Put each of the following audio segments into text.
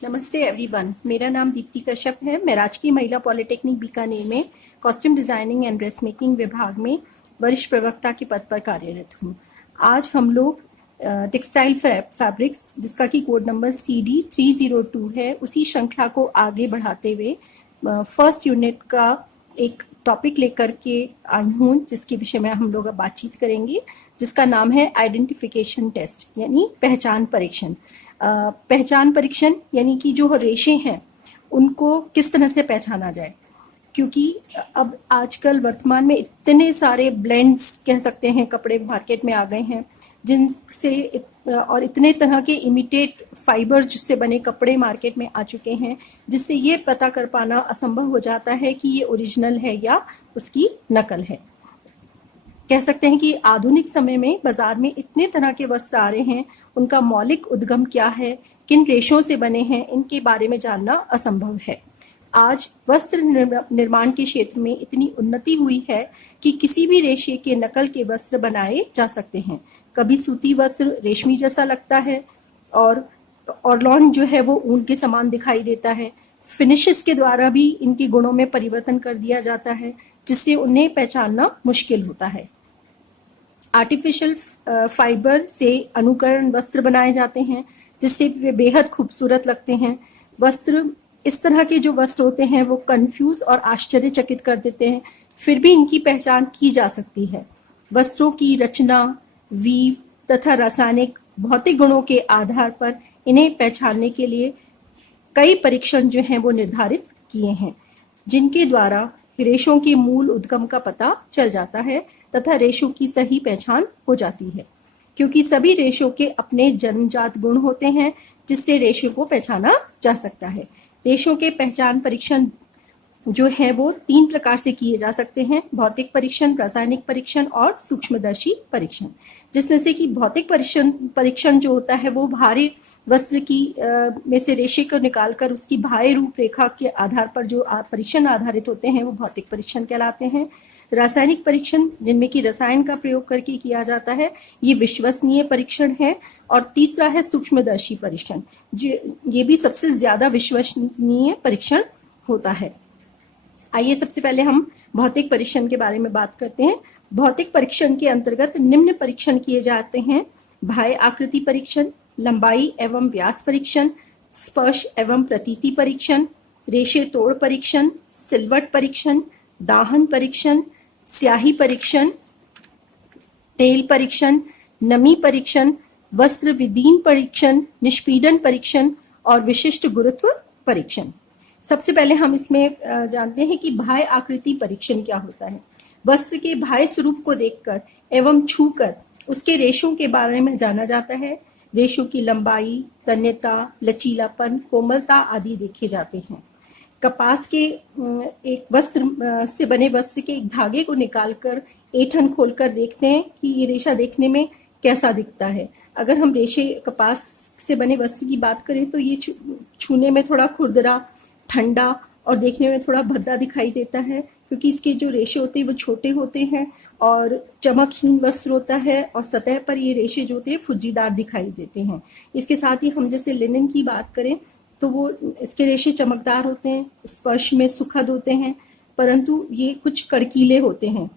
नमस्ते एवरीवन, मेरा नाम दीप्ति कश्यप है। मैं राजकीय महिला पॉलिटेक्निक बीकानेर में costume designing and dress making विभाग में वरिष्ठ प्रवक्ता के पद पर कार्यरत हूँ। आज हम लोग टेक्सटाइल फैब्रिक्स, जिसका कि कोड नंबर CD302 है, उसी श्रृंखला को आगे बढ़ाते हुए फर्स्ट यूनिट का एक टॉपिक लेकर के आई हूँ, जिसके विषय में हम लोग अब बातचीत करेंगे, जिसका नाम है आइडेंटिफिकेशन टेस्ट यानी पहचान परीक्षण। पहचान परीक्षण यानी कि जो रेशे हैं उनको किस तरह से पहचाना जाए, क्योंकि अब आजकल वर्तमान में इतने सारे ब्लेंड्स कह सकते हैं कपड़े मार्केट में आ गए हैं, जिनसे और इतने तरह के इमिटेट फाइबर जिससे बने कपड़े मार्केट में आ चुके हैं, जिससे ये पता कर पाना असंभव हो जाता है कि ये ओरिजिनल है या उसकी नकल है। कह सकते हैं कि आधुनिक समय में बाजार में इतने तरह के वस्त्र आ रहे हैं, उनका मौलिक उद्गम क्या है, किन रेशों से बने हैं, इनके बारे में जानना असंभव है। आज वस्त्र निर्माण के क्षेत्र में इतनी उन्नति हुई है कि किसी भी रेशे के नकल के वस्त्र बनाए जा सकते हैं। कभी सूती वस्त्र रेशमी जैसा लगता है और ऑर्लॉन जो है वो ऊन के समान दिखाई देता है। फिनिशेस के द्वारा भी इनके गुणों में परिवर्तन कर दिया जाता है, जिससे उन्हें पहचानना मुश्किल होता है। आर्टिफिशियल फाइबर से अनुकरण वस्त्र बनाए जाते हैं, जिससे वे बेहद खूबसूरत लगते हैं। वस्त्र इस तरह के जो वस्त्र होते हैं वो कंफ्यूज और आश्चर्यचकित कर देते हैं, फिर भी इनकी पहचान की जा सकती है। वस्त्रों की रचना, वीव तथा रासायनिक भौतिक गुणों के आधार पर इन्हें पहचानने के लिए कई परीक्षण जो हैं वो निर्धारित किए हैं, जिनके द्वारा रेशों के मूल उद्गम का पता चल जाता है तथा रेशों की सही पहचान हो जाती है, क्योंकि सभी रेशों के अपने जन्मजात गुण होते हैं, जिससे रेशों को पहचाना जा सकता है। रेशों के पहचान परीक्षण जो है वो 3 प्रकार से किए जा सकते हैं: भौतिक परीक्षण, रासायनिक परीक्षण और सूक्ष्मदर्शी परीक्षण। जिसमें से कि भौतिक परीक्षण जो होता है वो बाहरी वस्त्र की में से रेशे को निकालकर उसकी बाह्य रूपरेखा के आधार पर जो परीक्षण आधारित होते हैं वो भौतिक परीक्षण कहलाते हैं। रासायनिक परीक्षण, जिनमें कि रसायन का प्रयोग करके किया जाता है, ये विश्वसनीय परीक्षण है। और तीसरा है सूक्ष्मदर्शी परीक्षण, ये भी सबसे ज्यादा विश्वसनीय परीक्षण होता है। आइए सबसे पहले हम भौतिक परीक्षण के बारे में बात करते हैं। भौतिक परीक्षण के अंतर्गत निम्न परीक्षण किए जाते हैं: बाह्य आकृति परीक्षण, लंबाई एवं व्यास परीक्षण, स्पर्श एवं प्रतीति परीक्षण, रेशे तोड़ परीक्षण, सिलवट परीक्षण, दाहन परीक्षण, स्याही परीक्षण, तेल परीक्षण, नमी परीक्षण, वस्त्र विदीन परीक्षण, निष्पीडन परीक्षण और विशिष्ट गुरुत्व परीक्षण। सबसे पहले हम इसमें जानते हैं कि बाह्य आकृति परीक्षण क्या होता है। वस्त्र के बाह्य स्वरूप को देखकर एवं छूकर उसके रेशों के बारे में जाना जाता है। रेशों की लंबाई, तन्यता, लचीलापन, कोमलता आदि देखे जाते हैं। कपास के एक वस्त्र से बने वस्त्र के एक धागे को निकालकर ऐंठन खोलकर देखते हैं कि ये रेशा देखने में कैसा दिखता है। अगर हम रेशे कपास से बने वस्त्र की बात करें तो ये छूने में थोड़ा खुरदरा, ठंडा और देखने में थोड़ा भद्दा दिखाई देता है, क्योंकि इसके जो रेशे होते हैं वो छोटे होते हैं और चमकहीन वस्त्र होता है और सतह पर ये रेशे जो होते हैं फुज्जीदार दिखाई देते हैं। इसके साथ ही हम जैसे लिनन की बात करें तो वो इसके रेशे चमकदार होते हैं, स्पर्श में सुखद होते हैं, परंतु ये कुछ कड़कीले होते हैं।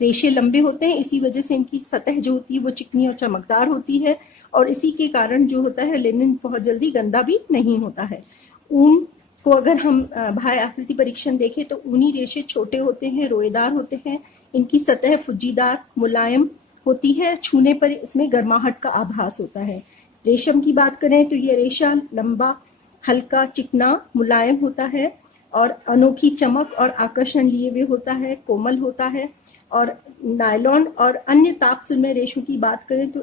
रेशे लंबे होते हैं, इसी वजह से इनकी सतह जो होती है वो चिकनी और चमकदार होती है और इसी के कारण जो होता है लिनन बहुत जल्दी गंदा भी नहीं होता है। ऊन को अगर हम बाह्य आकृति परीक्षण देखें तो ऊनी रेशे छोटे होते हैं, रोएदार होते हैं, इनकी सतह फुज्जीदार मुलायम होती है, छूने पर इसमें गर्माहट का आभास होता है। रेशम की बात करें तो ये रेशा लंबा, हल्का, चिकना, मुलायम होता है और अनोखी चमक और आकर्षण लिए हुए होता है, कोमल होता है। और नायलॉन और अन्य तापसुन्य रेशों की बात करें तो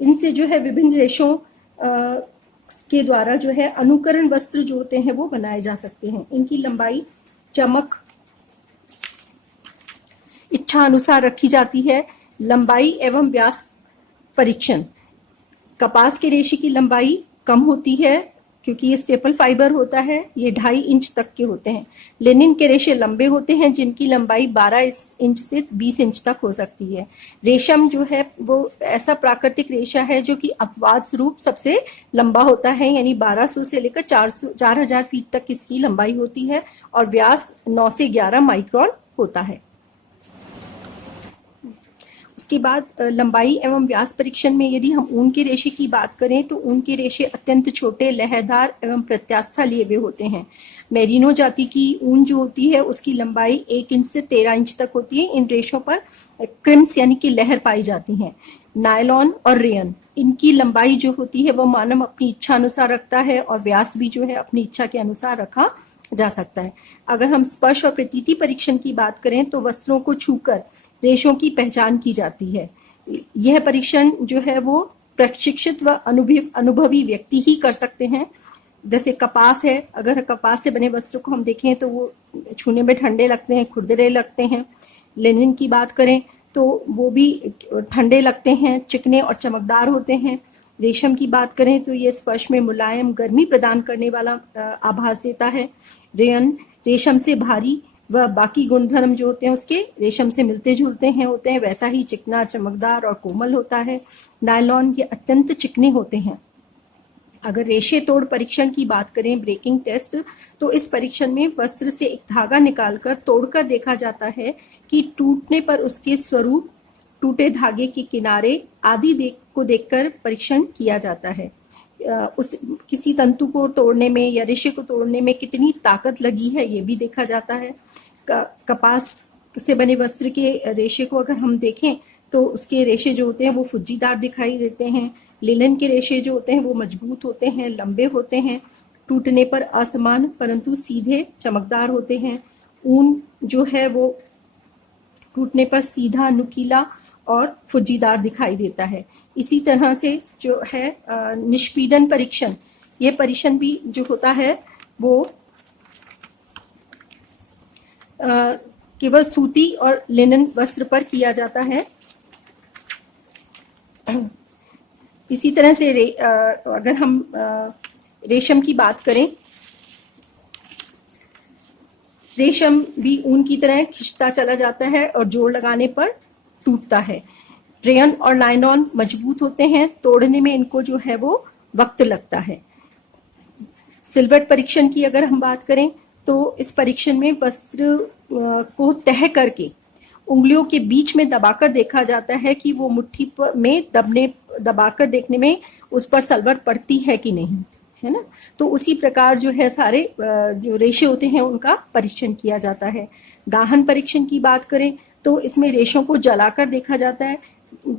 इनसे जो है विभिन्न रेशों के द्वारा जो है अनुकरण वस्त्र जो होते हैं वो बनाए जा सकते हैं। इनकी लंबाई, चमक इच्छा अनुसार रखी जाती है। लंबाई एवं व्यास परीक्षण, कपास के रेशे की लंबाई कम होती है क्योंकि ये स्टेपल फाइबर होता है, ये 2.5 इंच तक के होते हैं। लिनिन के रेशे लंबे होते हैं, जिनकी लंबाई 12 इंच से 20 इंच तक हो सकती है। रेशम जो है वो ऐसा प्राकृतिक रेशा है जो कि अपवाद स्वरूप सबसे लंबा होता है, यानी 1200 से लेकर 4000 फीट तक इसकी लंबाई होती है और व्यास 9 से 11 माइक्रोन होता है। उसके बाद लंबाई एवं व्यास परीक्षण में यदि हम ऊन के रेशे की बात करें तो ऊन के रेशे अत्यंत छोटे, लहरदार एवं प्रत्यास्था लिए हुए होते हैं। मेरिनो जाति की ऊन जो होती है उसकी लंबाई 1 इंच से 13 इंच तक होती है। इन रेशों पर क्रिम्स यानी कि लहर पाई जाती है। नायलॉन और रेयन, इनकी लंबाई जो होती है वो मानव अपनी इच्छा अनुसार रखता है और व्यास भी जो है अपनी इच्छा के अनुसार रखा जा सकता है। अगर हम स्पर्श और प्रतीति परीक्षण की बात करें तो वस्त्रों को छूकर रेशों की पहचान की जाती है। यह परीक्षण जो है वो प्रशिक्षित व अनुभवी व्यक्ति ही कर सकते हैं। जैसे कपास है, अगर कपास से बने वस्त्रों को हम देखें तो वो छूने में ठंडे लगते हैं, खुरदरे लगते हैं। लिनन की बात करें तो वो भी ठंडे लगते हैं, चिकने और चमकदार होते हैं। रेशम की बात करें तो ये स्पर्श में मुलायम, गर्मी प्रदान करने वाला आभास देता है। रेयन रेशम से भारी व बाकी गुणधर्म जो होते हैं उसके रेशम से मिलते जुलते हैं होते हैं, वैसा ही चिकना, चमकदार और कोमल होता है। नायलॉन ये अत्यंत चिकने होते हैं। अगर रेशे तोड़ परीक्षण की बात करें, ब्रेकिंग टेस्ट, तो इस परीक्षण में वस्त्र से एक धागा निकालकर तोड़कर देखा जाता है कि टूटने पर उसके स्वरूप, टूटे धागे के किनारे आदि को देखकर परीक्षण किया जाता है। उस किसी तंतु को तोड़ने में या रेशे को तोड़ने में कितनी ताकत लगी है ये भी देखा जाता है। कपास से बने वस्त्र के रेशे को अगर हम देखें तो उसके रेशे जो होते हैं वो फुज्जीदार दिखाई देते हैं। लिनन के रेशे जो होते हैं वो मजबूत होते हैं, लंबे होते हैं, टूटने पर असमान परंतु सीधे चमकदार होते हैं। ऊन जो है वो टूटने पर सीधा, नुकीला और फुज्जीदार दिखाई देता है। इसी तरह से जो है निष्पीडन परीक्षण, ये परीक्षण भी जो होता है वो केवल सूती और लिनन वस्त्र पर किया जाता है। इसी तरह से अगर हम रेशम की बात करें, रेशम भी ऊन की तरह खिंचता चला जाता है और जोर लगाने पर टूटता है। रेयन और नायलॉन मजबूत होते हैं, तोड़ने में इनको जो है वो वक्त लगता है। सिलवट परीक्षण की अगर हम बात करें तो इस परीक्षण में वस्त्र को तह करके उंगलियों के बीच में दबाकर देखा जाता है कि वो मुट्ठी में दबाकर देखने में उस पर सलवट पड़ती है कि नहीं, है ना। तो उसी प्रकार जो है सारे जो रेशे होते हैं उनका परीक्षण किया जाता है। दाहन परीक्षण की बात करें तो इसमें रेशों को जलाकर देखा जाता है।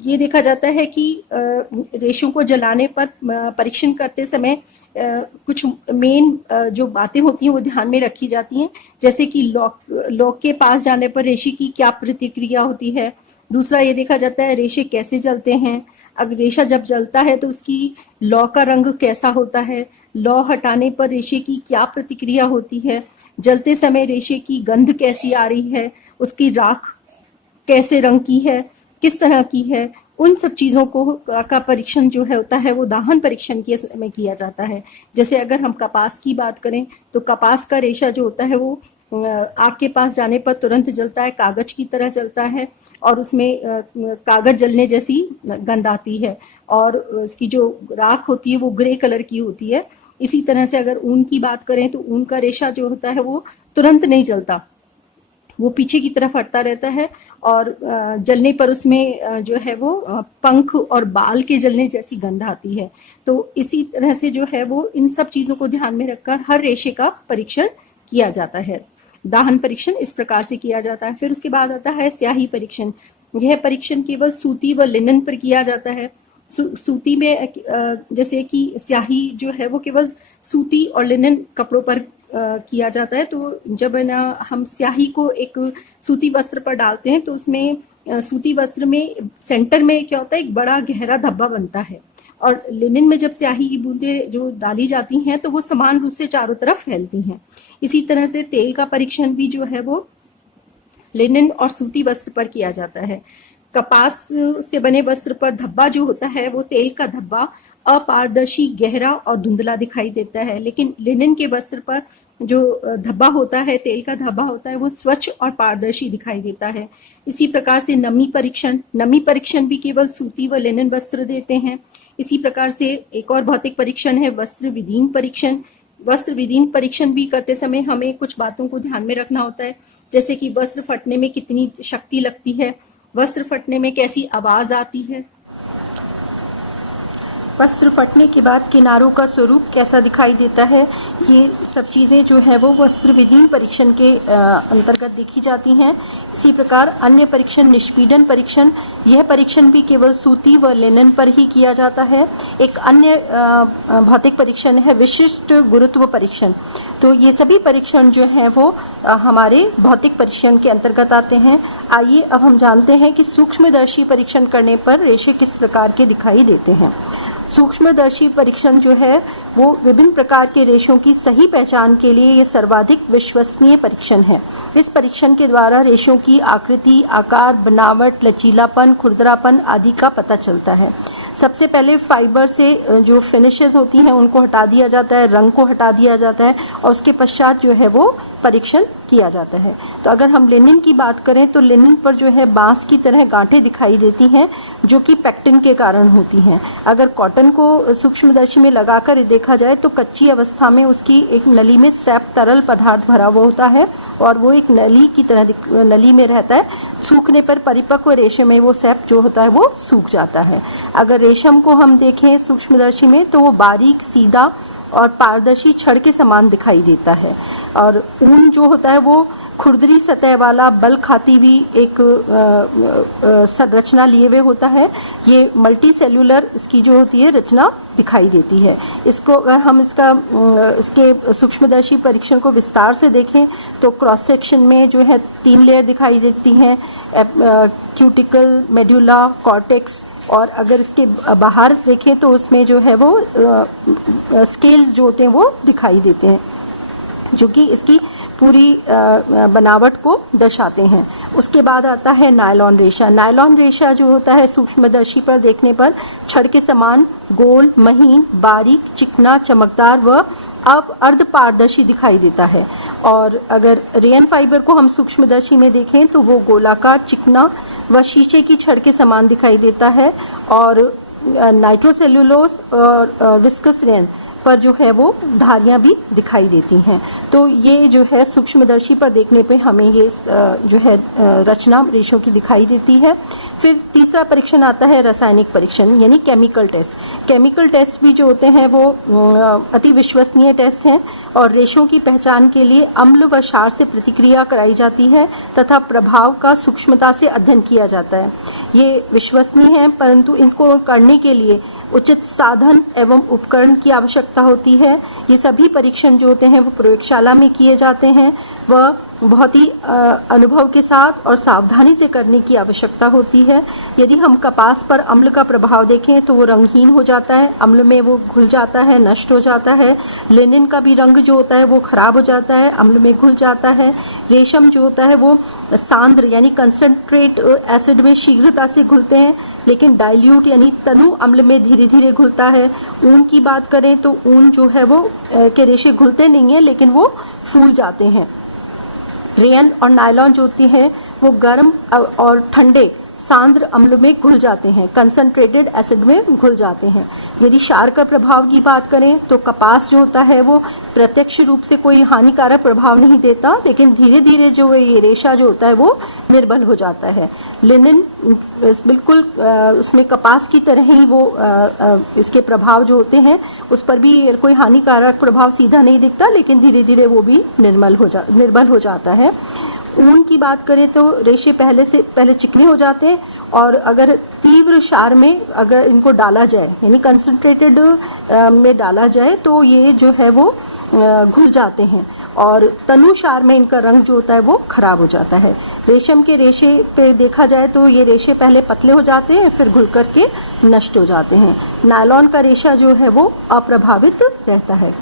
ये देखा जाता है कि रेशों को जलाने पर परीक्षण करते समय कुछ मेन जो बातें होती हैं वो ध्यान में रखी जाती हैं, जैसे कि लॉक के पास जाने पर रेशे की क्या प्रतिक्रिया होती है। दूसरा ये देखा जाता है रेशे कैसे जलते हैं। अगर रेशा जब जलता है तो उसकी लौ का रंग कैसा होता है, लौ हटाने पर रेशे की क्या प्रतिक्रिया होती है, जलते समय रेशे की गंध कैसी आ रही है, उसकी राख कैसे रंग की है, किस तरह की है। उन सब चीज़ों का परीक्षण जो है होता है वो दाहन परीक्षण के समय किया जाता है। जैसे अगर हम कपास की बात करें तो कपास का रेशा जो होता है वो आग के पास जाने पर तुरंत जलता है, कागज की तरह जलता है और उसमें कागज जलने जैसी गंध आती है और उसकी जो राख होती है वो ग्रे कलर की होती है। इसी तरह से अगर ऊन की बात करें तो ऊन का रेशा जो होता है वो तुरंत नहीं जलता, वो पीछे की तरफ हटता रहता है और जलने पर उसमें जो है वो पंख और बाल के जलने जैसी गंध आती है। तो इसी तरह से जो है वो इन सब चीज़ों को ध्यान में रखकर हर रेशे का परीक्षण किया जाता है। दाहन परीक्षण इस प्रकार से किया जाता है। फिर उसके बाद आता है स्याही परीक्षण। यह परीक्षण केवल सूती व लिनन पर किया जाता है। सूती में जैसे कि स्याही जो है वो केवल सूती और लिनन कपड़ों पर किया जाता है। तो जब ना हम स्याही को एक सूती वस्त्र पर डालते हैं तो उसमें सूती वस्त्र में सेंटर में क्या होता है, एक बड़ा गहरा धब्बा बनता है और लिनन में जब स्याही की बूंदें जो डाली जाती हैं तो वो समान रूप से चारों तरफ फैलती हैं। इसी तरह से तेल का परीक्षण भी जो है वो लिनन और सूती वस्त्र पर किया जाता है। कपास से बने वस्त्र पर धब्बा जो होता है वो तेल का धब्बा अपारदर्शी, गहरा और धुंधला दिखाई देता है, लेकिन लिनन के वस्त्र पर जो धब्बा होता है, तेल का धब्बा होता है, वो स्वच्छ और पारदर्शी दिखाई देता है। इसी प्रकार से नमी परीक्षण भी केवल सूती व लिनन वस्त्र देते हैं। इसी प्रकार से एक और भौतिक परीक्षण है वस्त्र विदीन परीक्षण। वस्त्र विदीन परीक्षण भी करते समय हमें कुछ बातों को ध्यान में रखना होता है, जैसे कि वस्त्र फटने में कितनी शक्ति लगती है, वस्त्र फटने में कैसी आवाज आती है, वस्त्र फटने के बाद किनारों का स्वरूप कैसा दिखाई देता है। ये सब चीज़ें जो है वो वस्त्र विदीन परीक्षण के अंतर्गत देखी जाती हैं। इसी प्रकार अन्य परीक्षण निष्पीडन परीक्षण, यह परीक्षण भी केवल सूती व लिनन पर ही किया जाता है। एक अन्य भौतिक परीक्षण है विशिष्ट गुरुत्व परीक्षण। तो ये सभी परीक्षण जो हैं वो हमारे भौतिक परीक्षण के अंतर्गत आते हैं। आइए अब हम जानते हैं कि सूक्ष्मदर्शी परीक्षण करने पर रेशे किस प्रकार के दिखाई देते हैं। सूक्ष्मदर्शी परीक्षण जो है वो विभिन्न प्रकार के रेशों की सही पहचान के लिए ये सर्वाधिक विश्वसनीय परीक्षण है। इस परीक्षण के द्वारा रेशों की आकृति, आकार, बनावट, लचीलापन, खुरदरापन आदि का पता चलता है। सबसे पहले फाइबर से जो फिनिशेस होती हैं उनको हटा दिया जाता है, रंग को हटा दिया जाता है और उसके पश्चात जो है वो परीक्षण किया जाता है। तो अगर हम लिनन की बात करें तो लिनन पर जो है बांस की तरह गांठें दिखाई देती हैं जो कि पेक्टिन के कारण होती हैं। अगर कॉटन को सूक्ष्मदर्शी में लगाकर देखा जाए तो कच्ची अवस्था में उसकी एक नली में सैप तरल पदार्थ भरा हुआ होता है और वो एक नली की तरह नली में रहता है। सूखने पर परिपक्व रेशे में वो सैप जो होता है वो सूख जाता है। अगर रेशम को हम देखें सूक्ष्मदर्शी में तो वो बारीक, सीधा और पारदर्शी छड़ के समान दिखाई देता है और ऊन जो होता है वो खुरदरी सतह वाला बल खाती हुई एक संरचना लिए हुए होता है। ये मल्टी सेल्यूलर इसकी जो होती है रचना दिखाई देती है। इसको अगर हम इसके सूक्ष्मदर्शी परीक्षण को विस्तार से देखें तो क्रॉस सेक्शन में जो है 3 लेयर दिखाई देती हैं, क्यूटिकल, मेडुला, कॉर्टेक्स, और अगर इसके बाहर देखें तो उसमें जो है वो स्केल्स जो होते हैं वो दिखाई देते हैं जो कि इसकी पूरी बनावट को दर्शाते हैं। उसके बाद आता है नायलॉन रेशा। नायलॉन रेशा जो होता है सूक्ष्मदर्शी पर देखने पर छड़ के समान गोल, महीन, बारीक, चिकना, चमकदार व अब अर्ध पारदर्शी दिखाई देता है। और अगर रेयन फाइबर को हम सूक्ष्मदर्शी में देखें तो वो गोलाकार, चिकना व शीशे की छड़ के समान दिखाई देता है। और नाइट्रोसेल्युलोस और विस्कस रेयन पर जो है वो धारियां भी दिखाई देती हैं। तो ये जो है सूक्ष्मदर्शी पर देखने पे हमें ये जो है रचना रेशों की दिखाई देती है। फिर तीसरा परीक्षण आता है रासायनिक परीक्षण यानी केमिकल टेस्ट। केमिकल टेस्ट भी जो होते हैं वो अति विश्वसनीय टेस्ट हैं और रेशों की पहचान के लिए अम्ल व क्षार से प्रतिक्रिया कराई जाती है तथा प्रभाव का सूक्ष्मता से अध्ययन किया जाता है। ये विश्वसनीय है परंतु इसको करने के लिए उचित साधन एवं उपकरण की आवश्यकता होती है। ये सभी परीक्षण जो होते हैं वो प्रयोगशाला में किए जाते हैं व बहुत ही अनुभव के साथ और सावधानी से करने की आवश्यकता होती है। यदि हम कपास पर अम्ल का प्रभाव देखें तो वो रंगहीन हो जाता है, अम्ल में वो घुल जाता है, नष्ट हो जाता है। लिनन का भी रंग जो होता है वो खराब हो जाता है, अम्ल में घुल जाता है। रेशम जो होता है वो सांद्र यानी कंसंट्रेट एसिड में शीघ्रता से घुलते हैं लेकिन डाइल्यूट यानी तनु अम्ल में धीरे धीरे घुलता है। ऊन की बात करें तो ऊन जो है वो के रेशे घुलते नहीं हैं लेकिन वो फूल जाते हैं। रेयन और नायलॉन जो होती हैं वो गर्म और ठंडे सांद्र अम्ल में घुल जाते हैं, कंसंट्रेटेड एसिड में घुल जाते हैं। यदि क्षार का प्रभाव की बात करें तो कपास जो होता है वो प्रत्यक्ष रूप से कोई हानिकारक प्रभाव नहीं देता लेकिन धीरे धीरे जो ये रेशा जो होता है वो निर्बल हो जाता है। लिनन बिल्कुल उसमें कपास की तरह ही वो इसके प्रभाव जो होते हैं उस पर भी कोई हानिकारक प्रभाव सीधा नहीं दिखता लेकिन धीरे धीरे वो भी निर्बल हो जाता है। ऊन की बात करें तो रेशे पहले चिकने हो जाते हैं और अगर तीव्र क्षार में अगर इनको डाला जाए यानी कंसंट्रेटेड में डाला जाए तो ये जो है वो घुल जाते हैं और तनु क्षार में इनका रंग जो होता है वो खराब हो जाता है। रेशम के रेशे पे देखा जाए तो ये रेशे पहले पतले हो जाते हैं फिर घुल करके नष्ट हो जाते हैं। नायलॉन का रेशा जो है वो अप्रभावित रहता है।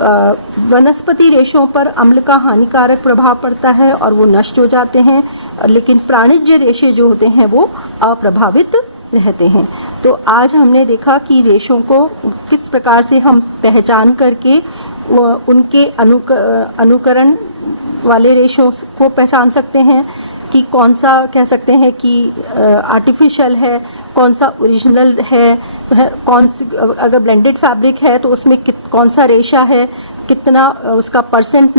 वनस्पति रेशों पर अम्ल का हानिकारक प्रभाव पड़ता है और वो नष्ट हो जाते हैं, लेकिन प्राणिज रेशे जो होते हैं वो अप्रभावित रहते हैं। तो आज हमने देखा कि रेशों को किस प्रकार से हम पहचान करके उनके अनुकरण वाले रेशों को पहचान सकते हैं कि कौन सा कह सकते हैं कि आर्टिफिशियल है, कौन सा ओरिजिनल है, कौन सी अगर ब्लेंडेड फैब्रिक है तो उसमें कौन सा रेशा है, कितना उसका परसेंट